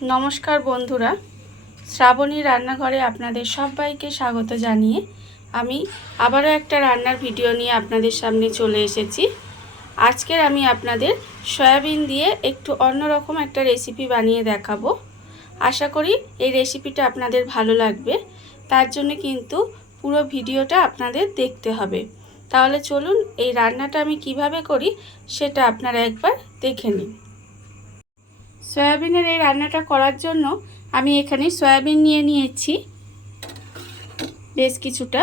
নমস্কার বন্ধুরা, শ্রাবণী রান্নাঘরে আপনাদের সবাইকে স্বাগত জানিয়ে আমি আবারও একটা রান্নার ভিডিও নিয়ে আপনাদের সামনে চলে এসেছি। আজকের আমি আপনাদের সয়াবিন দিয়ে একটু অন্যরকম একটা রেসিপি বানিয়ে দেখাবো। আশা করি এই রেসিপিটা আপনাদের ভালো লাগবে। তার জন্য কিন্তু পুরো ভিডিওটা আপনাদের দেখতে হবে। তাহলে চলুন এই রান্নাটা আমি কিভাবে করি সেটা আপনারা একবার দেখে নিন। সয়াবিনের এই রান্নাটা করার জন্য আমি এখানে সয়াবিন নিয়ে নিয়েছি বেশ কিছুটা।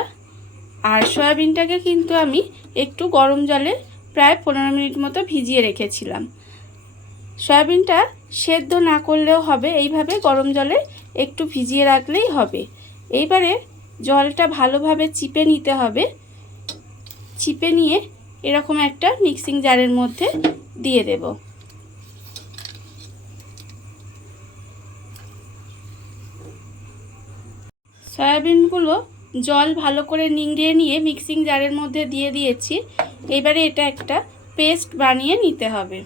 আর সয়াবিনটাকে কিন্তু আমি একটু গরম জলে প্রায় 15 মিনিট মতো ভিজিয়ে রেখেছিলাম। সয়াবিনটা সেদ্ধ না করলেও হবে, এইভাবে গরম জলে একটু ভিজিয়ে রাখলেই হবে। এইবারে জলটা ভালোভাবে চিপে নিতে হবে। চিপে নিয়ে এরকম একটা মিক্সিং জারের মধ্যে দিয়ে দেব। সয়াবিনগুলো জল ভালো করে নিংড়িয়ে নিয়ে মিক্সিং জারের মধ্যে দিয়ে দিয়েছি। এবারে এটা একটা পেস্ট বানিয়ে নিতে হবে।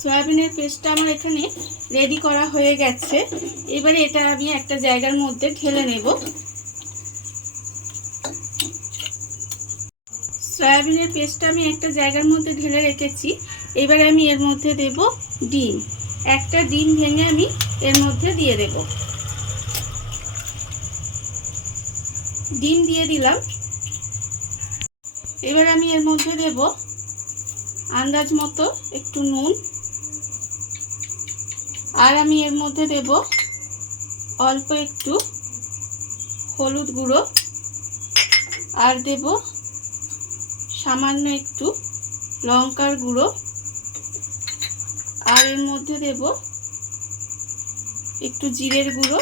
সয়াবিনের পেস্টটা আমার এখানে রেডি করা হয়ে গেছে। এবারে এটা আমি একটা জায়গার মধ্যে ঢেলে নেব। সয়াবিনের পেস্টটা আমি একটা জায়গার মধ্যে ঢেলে রেখেছি। এবারে আমি এর মধ্যে দেব ডিম। একটা ডিম ভেঙে আমি এর মধ্যে দিয়ে দেব। ডিম দিয়ে দিলাম। এবার আমি এর মধ্যে দেব আন্দাজ মতো একটু নুন, আর আমি এর মধ্যে দেব অল্প একটু হলুদ গুঁড়ো, আর দেব সামান্য একটু লঙ্কার গুঁড়ো, আর এর মধ্যে দেব একটু জিরের গুঁড়ো,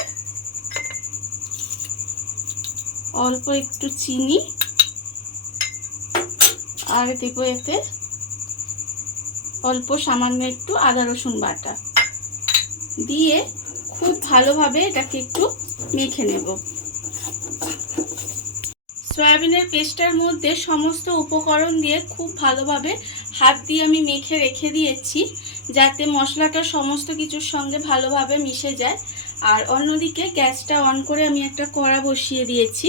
অল্প একটু চিনি, আর দেব এতে অল্প সামান্য একটু আদা রসুন বাটা দিয়ে খুব ভালোভাবে এটাকে একটু মেখে নেব। সয়াবিনের পেস্টটার মধ্যে সমস্ত উপকরণ দিয়ে খুব ভালোভাবে হাত দিয়ে আমি মেখে রেখে দিয়েছি, যাতে মশলাটা সমস্ত কিছুর সঙ্গে ভালোভাবে মিশে যায়। আর অন্যদিকে গ্যাসটা অন করে আমি একটা কড়া বসিয়ে দিয়েছি।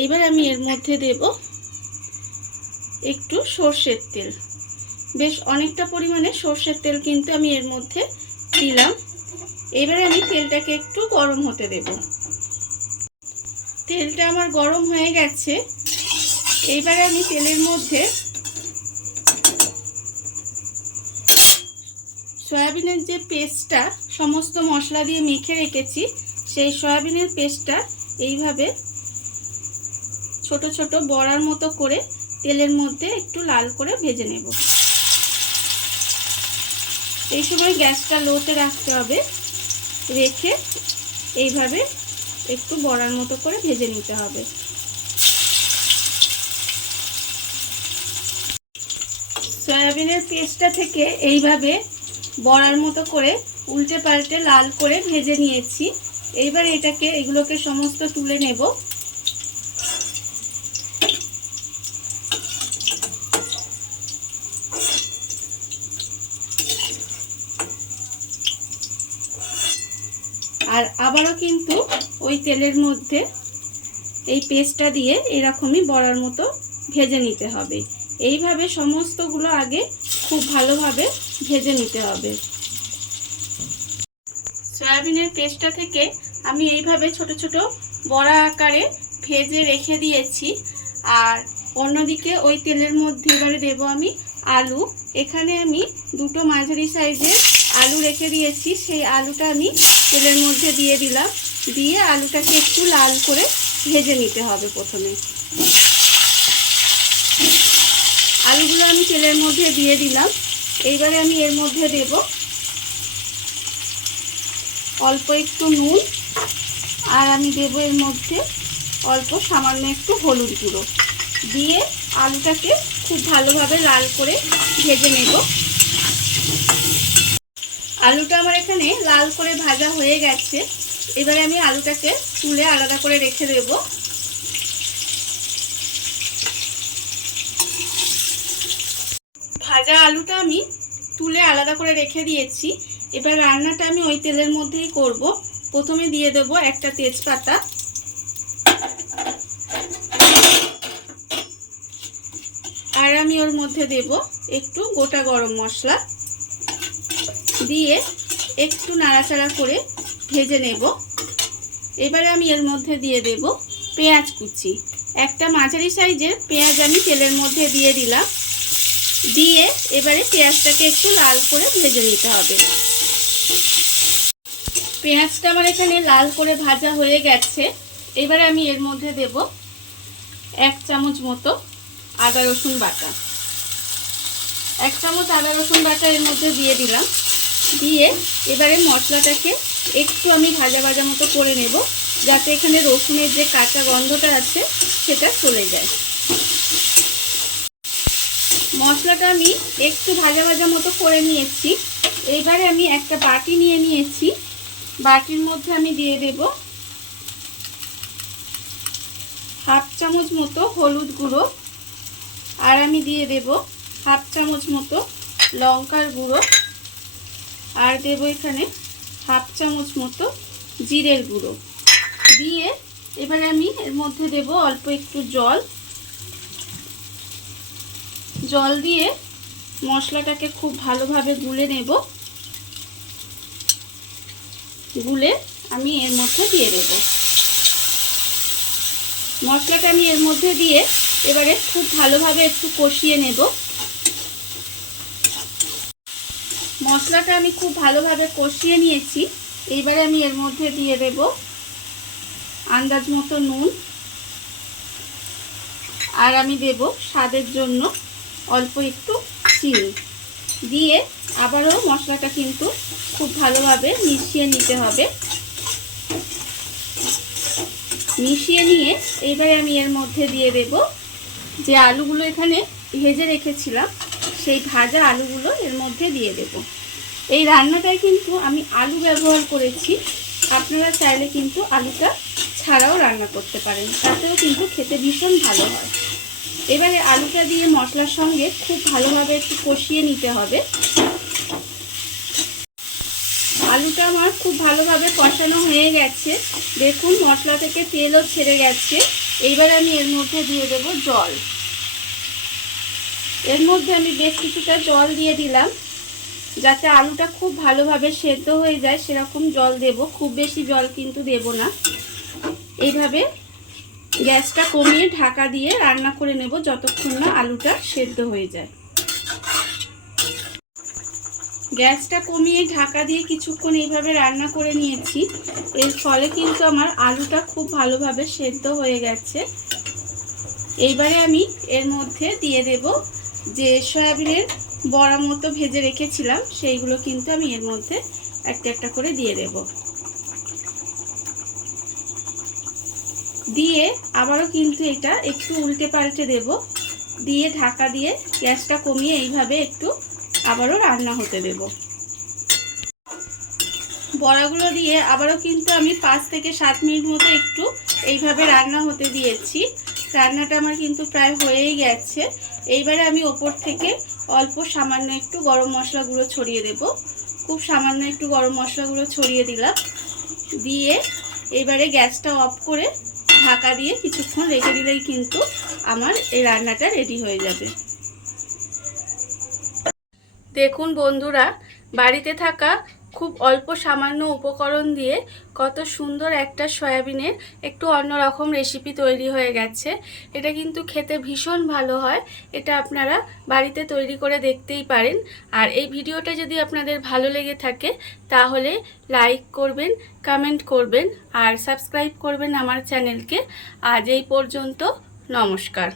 এইবার আমি এর মধ্যে দেব একটু সর্ষের তেল। বেশ অনেকটা পরিমাণে সর্ষের তেল কিন্তু আমি এর মধ্যে দিলাম। এবারে আমি তেলটাকে একটু গরম হতে দেব। তেলটা আমার গরম হয়ে গেছে। এইবারে আমি তেলের মধ্যে সয়াবিনের যে পেস্টটা সমস্ত মশলা দিয়ে মেখে রেখেছি, সেই সয়াবিনের পেস্টটা এইভাবে ছোট ছোট বড়ার মতো করে তেলের মধ্যে একটু লাল করে ভেজে নেব। এই সময় গ্যাসটা লোতে রাখতে হবে, রেখে এইভাবে একটু বড়ার মতো করে ভেজে নিতে হবে। সয়াবিনের পেস্টটা থেকে এইভাবে বড়ার মতো করে উল্টে পাল্টে লাল করে ভেজে নিয়েছি। এইবার এগুলোকে সমস্ত তুলে নেব। আর আবারও কিন্তু ওই তেলের মধ্যে এই পেস্টটা দিয়ে এরকমই বড়ার মতো ভেজে নিতে হবে। এইভাবে সমস্তগুলো আগে খুব ভালোভাবে ভেজে নিতে হবে। সয়াবিনের পেস্টটা থেকে আমি এইভাবে ছোট ছোট বড়া আকারে ভেজে রেখে দিয়েছি। আর অন্যদিকে ওই তেলের মধ্যে এবারে দেব আমি আলু। এখানে আমি দুটো মাঝারি সাইজের আলু রেখে দিয়েছি। সেই আলুটা আমি তেলের মধ্যে দিয়ে দিলাম। দিয়ে আলুটাকে একটু লাল করে ভেজে নিতে হবে। প্রথমে আলুগুলো আমি তেলের মধ্যে দিয়ে দিলাম। এইবারে আমি এর মধ্যে দেব অল্প একটু নুন, আর আমি দেব এর মধ্যে অল্প সামান্য একটু হলুদ গুঁড়ো দিয়ে আলুটাকে খুব ভালোভাবে লাল করে ভেজে নেব। আলুটা আমার এখানে লাল করে ভাজা হয়ে গেছে। এবারে আমি আলুটাকে তুলে আলাদা করে রেখে দেব। ভাজা আলুটা আমি তুলে আলাদা করে রেখে দিয়েছি। এবার রান্নাটা আমি ওই তেলের মধ্যেই করব। প্রথমে দিয়ে দেব একটা তেজপাতা, আর আমি ওর মধ্যে দেব একটু গোটা গরম মশলা, দিয়ে একটু নাড়াচাড়া করে ভেজে নেব। এবারে আমি এর মধ্যে দিয়ে দেব পেঁয়াজ কুচি। একটা মাঝারি সাইজের পেঁয়াজ আমি তেলের মধ্যে দিয়ে দিলাম। দিয়ে এবারে পেঁয়াজটাকে একটু লাল করে ভেজে নিতে হবে। পেঁয়াজটা আমার এখানে লাল করে ভাজা হয়ে গেছে। এবারে আমি এর মধ্যে দেব 1 চামচ মতো আদা রসুন বাটা। 1 চামচ আদা রসুন বাটা এর মধ্যে দিয়ে দিলাম। দিয়ে এবারে মশলাটাকে একটু আমি ভাজা ভাজা মতো করে নেব, যাতে এখানে রসুনের যে কাঁচা গন্ধটা আছে সেটা চলে যায়। মশলাটা আমি একটু ভাজা ভাজা মতো করে নিয়েছি। এবারে আমি একটা বাটি নিয়ে নিয়েছি। বাটির মধ্যে আমি দিয়ে দেব 1/2 চামচ মতো হলুদ গুঁড়ো, আর আমি দিয়ে দেব 1/2 চামচ মতো লঙ্কার গুঁড়ো, আর দেব এখানে 1/2 চামচ মতো জিরের গুঁড়ো। দিয়ে এবারে আমি এর মধ্যে দেব অল্প একটু জল দিয়ে মশলাটাকে খুব ভালোভাবে গুলে নেব। গুলে আমি এর মধ্যে দিয়ে দেব। মশলাটা আমি এর মধ্যে দিয়ে এবারে খুব ভালোভাবে একটু কষিয়ে নেব। মশলাটা আমি খুব ভালোভাবে কষিয়ে নিয়েছি। এইবারে আমি এর মধ্যে দিয়ে দেব আন্দাজ মতো নুন, আর আমি দেব স্বাদের জন্য অল্প একটু চিনি। দিয়ে আবারও মশলাটা কিন্তু খুব ভালোভাবে মিশিয়ে নিতে হবে। মিশিয়ে নিয়ে এইবারে আমি এর মধ্যে দিয়ে দেব যে আলুগুলো এখানে ভেজে রেখেছিলাম, সেই ভাজা আলুগুলো এর মধ্যে দিয়ে দেব। এই রান্নাটায় কিন্তু আমি আলু ব্যবহার করেছি। আপনারা চাইলে কিন্তু আলুটা ছাড়াও রান্না করতে পারেন, তাতেও কিন্তু খেতে ভীষণ ভালো হয়। এবারে আলুটা দিয়ে মশলার সঙ্গে খুব ভালোভাবে একটু কষিয়ে নিতে হবে। আলুটা আমার খুব ভালোভাবে কষানো হয়ে গেছে। দেখুন মশলা থেকে তেলও ছেড়ে গেছে। এইবার আমি এর মধ্যে দিয়ে দেব জল। এর মধ্যে আমি বেশ কিছুটা জল দিয়ে দিলাম, যাতে আলুটা খুব ভালোভাবে সেদ্ধ হয়ে যায় সেরকম জল দেব। খুব বেশি জল কিন্তু দেব না। এইভাবে গ্যাসটা কমিয়ে ঢাকা দিয়ে রান্না করে নেব যতক্ষণ না আলুটা সেদ্ধ হয়ে যায়। গ্যাসটা কমিয়ে ঢাকা দিয়ে কিছুক্ষণ এইভাবে রান্না করে নিয়েছি। এর ফলে কিন্তু আমার আলুটা খুব ভালোভাবে সেদ্ধ হয়ে গেছে। এইবারে আমি এর মধ্যে দিয়ে দেব যে সয়াবিনের বড়া মতো ভেজে রেখেছিলাম, সেইগুলো কিন্তু আমি এর মধ্যে একটা একটা করে দিয়ে দেব। দিয়ে আবারও কিন্তু এটা একটু উল্টে পাল্টে দেব। দিয়ে ঢাকা দিয়ে গ্যাসটা কমিয়ে এইভাবে একটু আবারও রান্না হতে দেব। বড়াগুলো দিয়ে আবারও কিন্তু আমি 5 থেকে 7 মিনিট মতো একটু এইভাবে রান্না হতে দিয়েছি। রান্নাটা আমার কিন্তু প্রায় হয়েই গেছে। এইবারে আমি ওপর থেকে অল্প সামান্য একটু গরম মশলা গুঁড়ো ছড়িয়ে দেব। খুব সামান্য একটু গরম মশলা গুঁড়ো ছড়িয়ে দিলাম। দিয়ে এবারে গ্যাসটা অফ করে ঢাকা দিয়ে কিছুক্ষণ রেখে দিলেই কিন্তু আমার এই রান্নাটা রেডি হয়ে যাবে। দেখুন বন্ধুরা, বাড়িতে থাকা খুব অল্প সামান্য উপকরণ দিয়ে কত সুন্দর একটা সয়াবিনের একটু অন্যরকম রেসিপি তৈরি হয়ে গেছে। এটা কিন্তু খেতে ভীষণ ভালো হয়। এটা আপনারা বাড়িতে তৈরি করে দেখতেই পারেন। আর এই ভিডিওটা যদি আপনাদের ভালো লেগে থাকে তাহলে লাইক করবেন, কমেন্ট করবেন আর সাবস্ক্রাইব করবেন আমার চ্যানেলকে। আজ এই পর্যন্ত, নমস্কার।